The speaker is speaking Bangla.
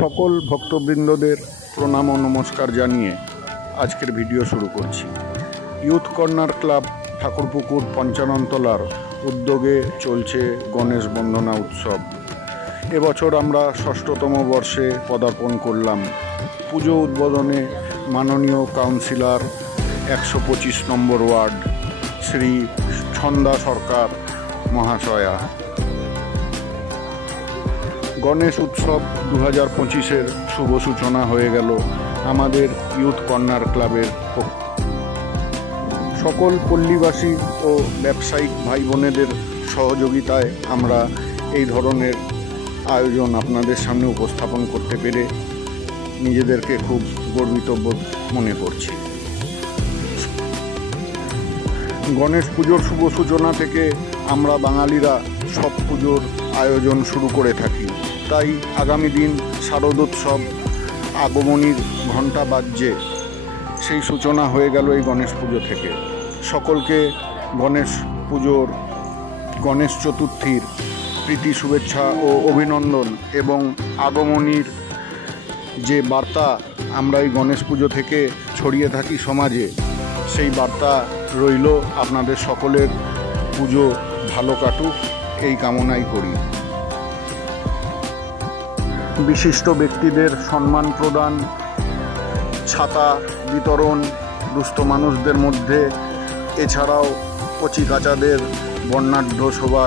সকল ভক্তবৃন্দদের প্রণাম ও নমস্কার জানিয়ে আজকের ভিডিও শুরু করছি। ইউথ কর্নার ক্লাব ঠাকুরপুকুর পঞ্চাননতলার উদ্যোগে চলছে গণেশ বন্দনা উৎসব। এবছর আমরা ৬ষ্ঠতম বর্ষে পদার্পণ করলাম। পুজো উদ্বোধনে মাননীয় কাউন্সিলর ১২৫ নম্বর ওয়ার্ড শ্রী ছন্দা সরকার মহাশয়া। গণেশ উৎসব ২০২৫-এর শুভ সূচনা হয়ে গেল আমাদের ইউথ কর্নার ক্লাবের পক্ষ। সকল পল্লীবাসী ও ব্যবসায়িক ভাই বোনেদের সহযোগিতায় আমরা এই ধরনের আয়োজন আপনাদের সামনে উপস্থাপন করতে পেরে নিজেদেরকে খুব গর্বিত বোধ মনে করছি। গণেশ পুজোর শুভ সূচনা থেকে আমরা বাঙালিরা সব পুজোর আয়োজন শুরু করে থাকি। তাই আগামী দিন শারদোৎসব আগমনীর ঘণ্টা বাজছে, সেই সূচনা হয়ে গেল এই গণেশ পুজো থেকে। সকলকে গণেশ পুজোর, গণেশ চতুর্থীর প্রীতি শুভেচ্ছা ও অভিনন্দন এবং আগমনীর যে বার্তা আমরা এই গণেশ পুজো থেকে ছড়িয়ে থাকি সমাজে, সেই বার্তা রইল। আপনাদের সকলের পুজো ভালো কাটুক এই কামনাই করি। বিশিষ্ট ব্যক্তিদের সম্মান প্রদান, ছাতা বিতরণ দুস্থ মানুষদের মধ্যে, এছাড়াও কচিকাচাদের বর্ণাঢ্য শোভা